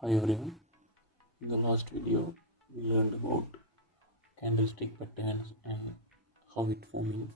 Hi everyone, in the last video we learned about candlestick patterns and how it forming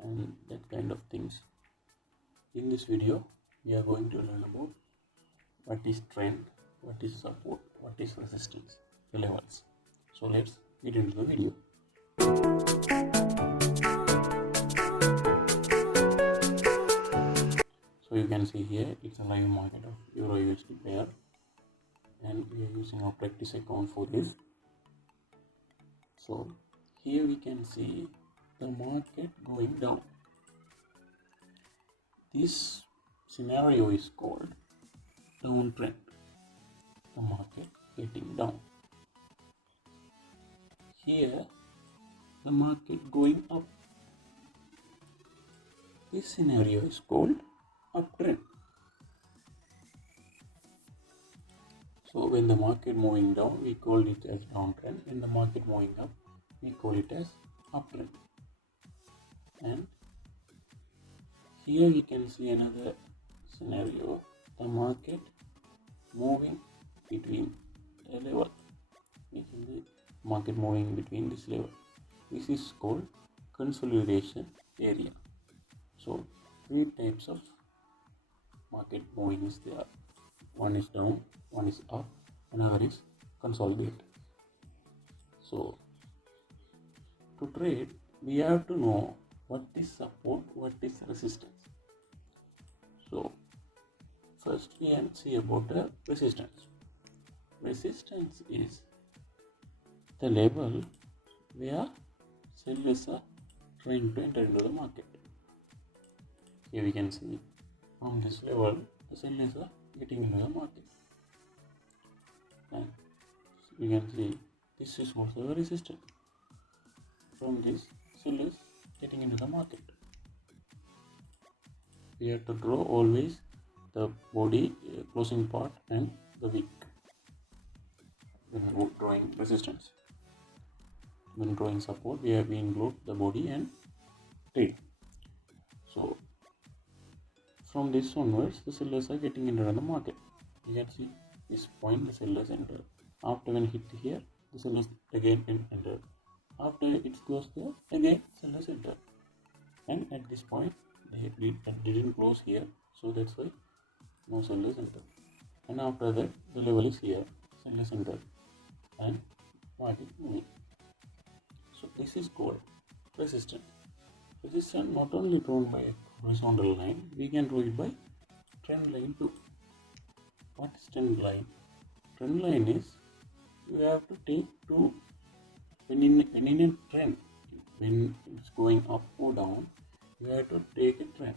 and that kind of things. In this video we are going to learn about what is trend, what is support, what is resistance, the levels. So let's get into the video. So you can see here it's a live market of Euro USD pair and we are using our practice account for this. So here we can see the market going down. This scenario is called downtrend, the market getting down. Here the market going up. This scenario is called uptrend. So when the market moving down, we call it as downtrend. When the market moving up, we call it as uptrend. And here we can see another scenario, the market moving between a level. We can see market moving between this level. This is called consolidation area. So three types of market moving is there. One is down, one is up, another is consolidate. So to trade, we have to know what is support, what is resistance. So first we can see about the resistance. Resistance is the level where sellers are trying to enter into the market. Here we can see from this level the sellers are getting into the market, and we can see this is also a resistance. From this sellers getting into the market, we have to draw always the body closing part and the wick when drawing resistance. When drawing support, we have include the body and tail. So from this onwards, the sellers are getting into the market. You can see this point the sellers enter. After when hit here, the sellers again enter. After it goes there, again sellers enter. And at this point, they didn't close here, so that's why no sellers enter. And after that, the level is here, sellers enter, and market moving. So this is called resistance. Resistance not only drawn by a horizontal line, we can draw it by trend line too. What is trend line? Trend line is you have to take two, when in a trend, when it's going up or down, you have to take a trend.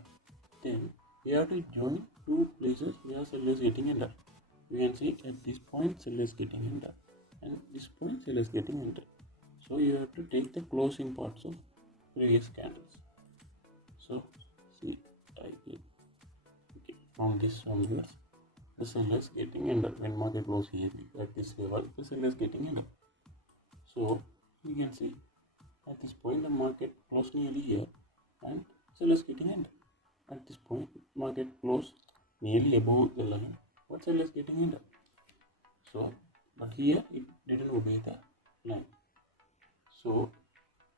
Then you have to join two places where sellers getting enter. You can see at this point sellers getting enter, and this point sellers getting enter. So you have to take the closing parts of previous candles. So see, from this onwards, the sellers getting enter. When market close here at this level, the sellers getting enter. So you can see at this point the market closed nearly here and sellers getting enter. At this point market closed nearly above the line, but sellers getting enter. So but here it didn't obey the line. So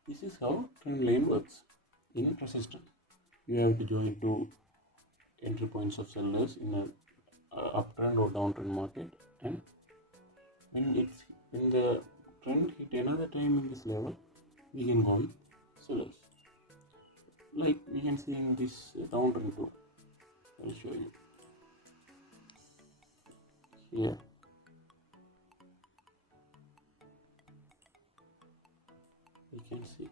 this is how trend line works in resistance. You have to join two entry points of sellers in a uptrend or downtrend market, and when the trend hit another time in this level, we can call sellers. Like we can see in this downtrend too. I'll show you here. We can see,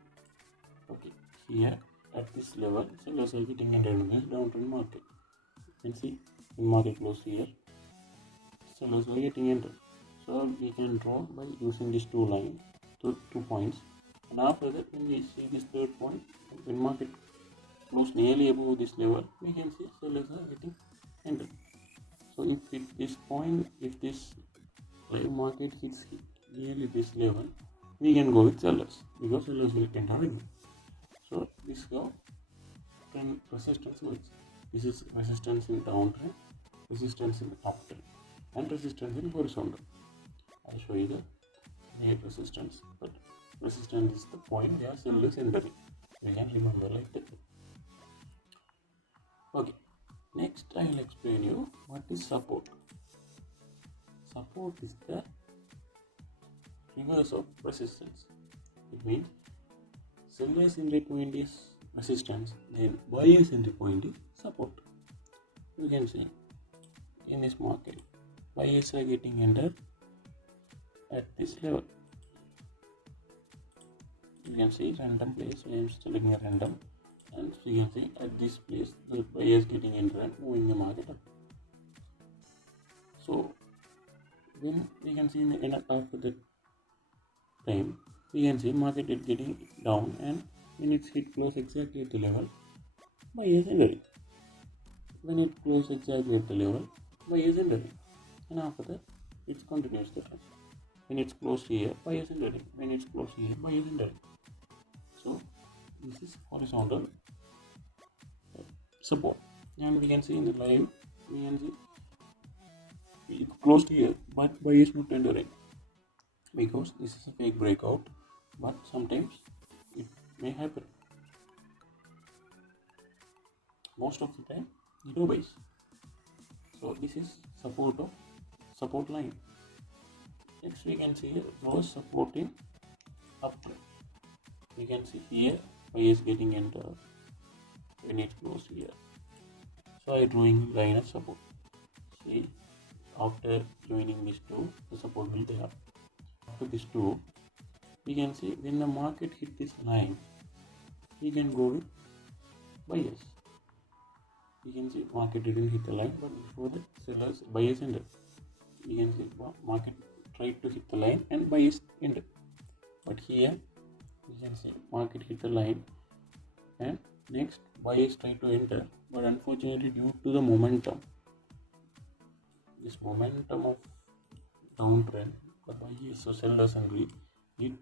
okay, here at this level sellers are getting into the downtrend market. You can see in market close here, sellers are getting into. So we can draw by using these two lines, two points, and after that when we see this third point, when market close nearly above this level, we can see sellers are getting entered. So if this point, if this market hits nearly this level, we can go with sellers because sellers will enter again. So this is how trend resistance works. This is resistance in downtrend, resistance in uptrend, and resistance in horizontal. I'll show you the near resistance, but resistance is the point where sell is entering. You can remember like that. Okay, next I will explain you what is support. Support is the reverse of resistance. It means seller's entry point is resistance, then buyer's entry point is support. You can see in this market, buyers are getting entered at this level. You can see random place. I am selecting a random, and you can see at this place the buyers getting entered and moving the market up. So when we can see in the end after the time, we can see market is getting down, and when it's hit close exactly at the level, buyers entering. When it closes exactly at the level, buyers entering, and after that it continues the trend. When it's closed here, buyers entering. When it's closed here, buyers entering. So this is horizontal support, and we can see in the live, we can see it closed here, but buyers not entering because this is a fake breakout. But sometimes it may happen. Most of the time, it obeys. So this is support line. Next we can see reverse support in uptrend. We can see here buyers getting entered when it close here. So I drawing line of support. See, after joining these two, the support will be there. After these two, we can see when the market hit this line, we can go with buyers. We can see market didn't hit the line, but before that buyers entered. We can see market tried to hit the line and buyers entered. But here we can see market hit the line and next buyers try to enter, but unfortunately due to the momentum, this momentum of downtrend, the buyers or sellers agree it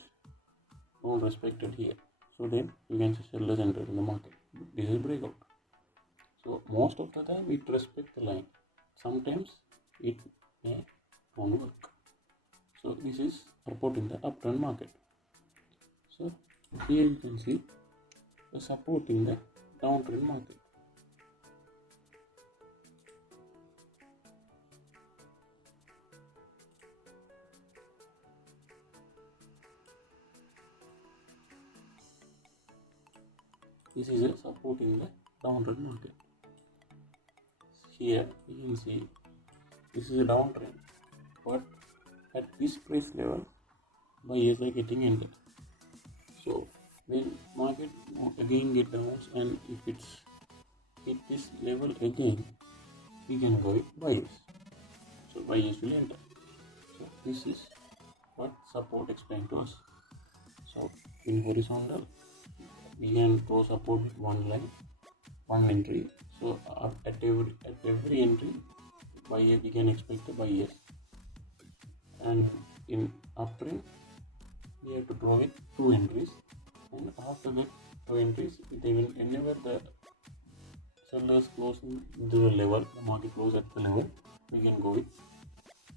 not respected here. So then you can see sellers enter in the market. This is breakout. So most of the time it respects the line. Sometimes it may not work. So this is support in the uptrend market. So here you can see the support in the downtrend market. This is a support in the downtrend market. Here you can see this is a downtrend, but at this price level buyers are getting entered. So when market again get down, and if it's hit this level again, we can go with buyers. So buyers will enter. So this is what support explained to us. So in horizontal, we can throw support with one line, one entry. So at every entry, buyer we can expect the buyers. And in uptrend, we have to draw with two entries. And after that two entries, whenever the sellers close into the level, the market close at the level, we can go with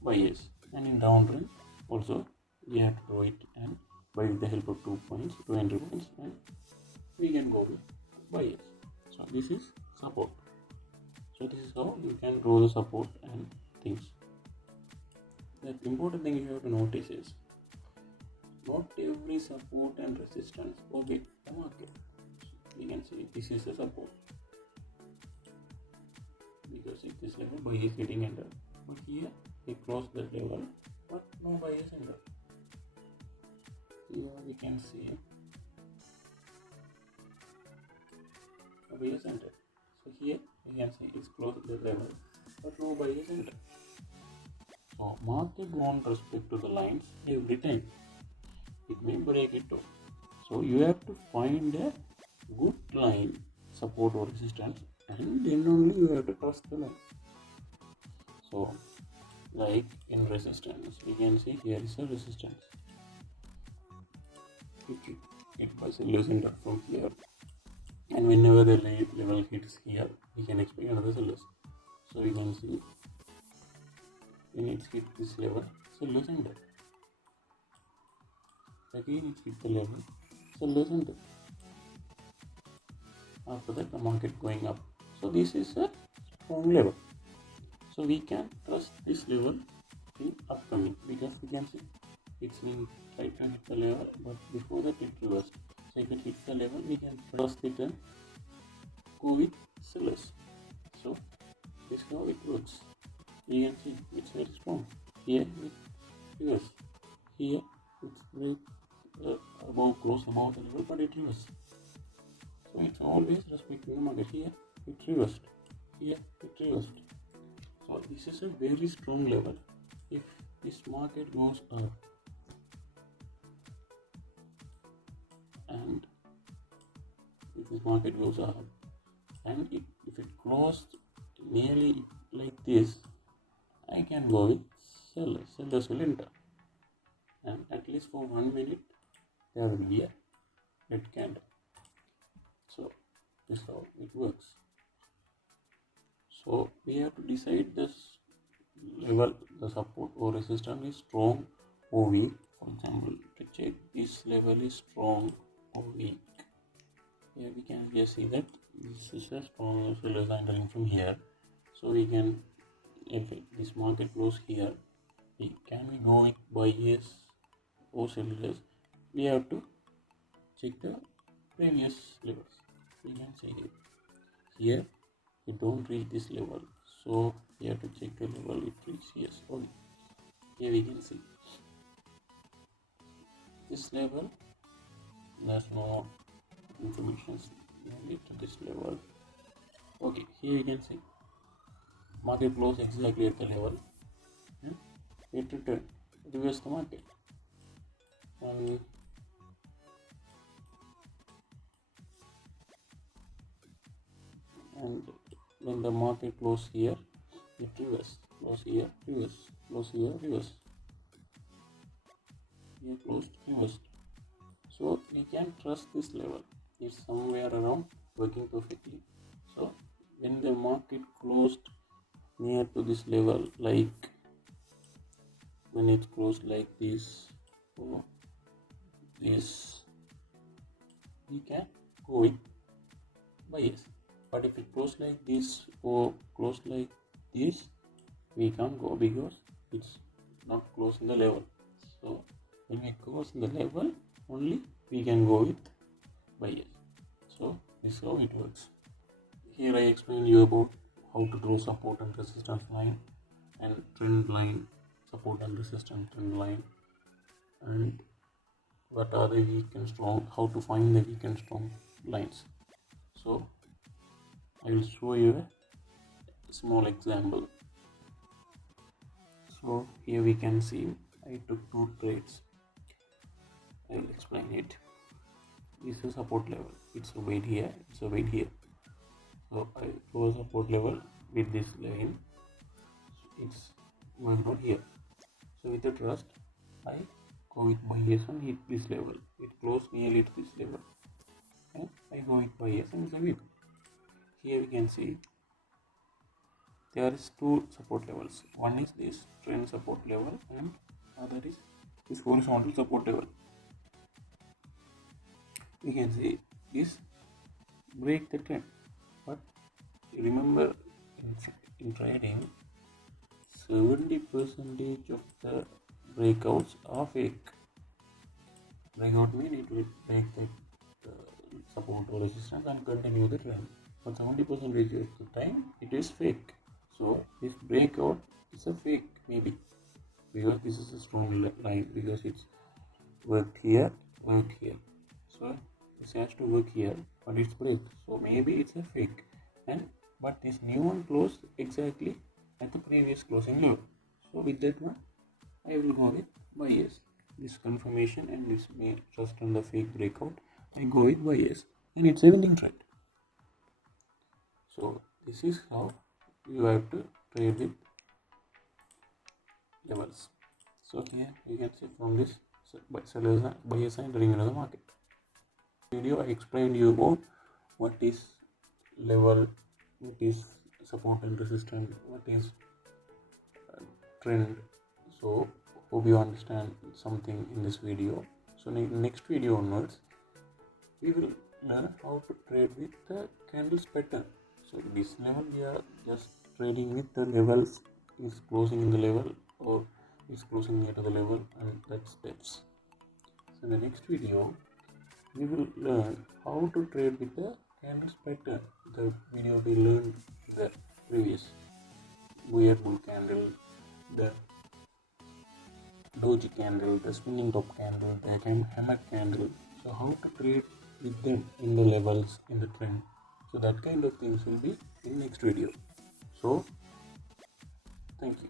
buyers. And in downtrend also, we have to draw it and buy with the help of 2 points, 2 entry points, and we can go with buyers. So this is support. So this is how you can draw the support and things. The important thing you have to notice is not every support and resistance obey the market. We can see this is a support because at this level buy is getting entered, but here we close the level but no buy is entered. Here we can see the buy is entered. So here we can see it's closed the level but no buy is entered. So market won't respect to the lines every time. It may break it too. So you have to find a good line, support or resistance, and then only you have to trust the line. So like in resistance, we can see here is a resistance. It by sellers enter from here, and whenever the level hits here, we can expect another sellers. So we can see when it hit this level, sellers enter. Again it hit the level, sellers enter. After that the market going up. So this is a strong level. So we can trust this level in upcoming, because we can see it's in try to hit the level, but before that it reversed. So if it hits the level, we can trust it and go with sellers. So this is how it works. You can see it's very strong. Here it reverse. Here it's break close above the level, but it reversed. So it's always respecting the market. Here it reversed. Here it reversed. So this is a very strong level. If this market goes up and if this market goes up and if it closed nearly like this, I can go with sellers. Sellers will enter, and at least for 1 minute there will be a red candle. So this is how it works. So we have to decide this level, the support or resistance is strong or weak. For example, to check this level is strong or weak. Here we can just see that this is a strong, sellers are entering from here. So we can, if this market close here, can we go with buyers or sellers? We have to check the previous levels. We can see here it don't reach this level, so we have to check the level it reaches here. So here we can see this level, there's no information related to this level. Okay, here you can see market close exactly at the level, it returned, reverse the market, and when the market close here, it reverse, close here, reverse, close here, reverse, here closed, reversed. So we can trust this level, it's somewhere around working perfectly. So when the market closed near to this level, like when it closed like this or this, we can go with buyers. But if it closed like this or closed like this, we can't go because it's not close in the level. So when we close in the level, only we can go with buyers. So this is how it works. Here I explained you about how to draw support and resistance line and trend line, support and resistance trend line, and what are the weak and strong, how to find the weak and strong lines. So I will show you a small example. So here we can see I took 2 trades. I will explain it. This is support level, it's a weight here, it's a weight here. So I draw a support level with this line, it's going on here. So with the trust, I go with buyers and hit this level, it closed nearly to this level, and I go with buyers and it's a win. Here we can see there is 2 support levels. One is this trend support level and other is this horizontal support level. We can see this break the trend, but remember in trading 70% of the breakouts are fake. Breakout means it will break the support or resistance and continue the trend, but 70% of the time it is fake. So this breakout is a fake maybe, because this is a strong line, because it's worked here, worked here. So this has to work here, but it's break. So maybe it's a fake, but this new one closed exactly at the previous closing level. So with that one, I will go with buyers. This confirmation and this may trust on the fake breakout, I go with buyers, and it's a winning trade. So this is how you have to trade with levels. So here you can see from this sellers and buyers are entering into the market. Video I explained you about what is level, what is support and resistance, what is trend. So hope you understand something in this video. So next video onwards we will learn how to trade with the candles pattern. So this level we are just trading with the levels, is closing in the level or is closing near to the level, and that steps. So in the next video we will learn how to trade with the candles pattern. The video we learned the previous weird bull candle, the doji candle, the swinging top candle, the hammer candle. So how to trade with them in the levels, in the trend. So that kind of things will be in next video. So thank you.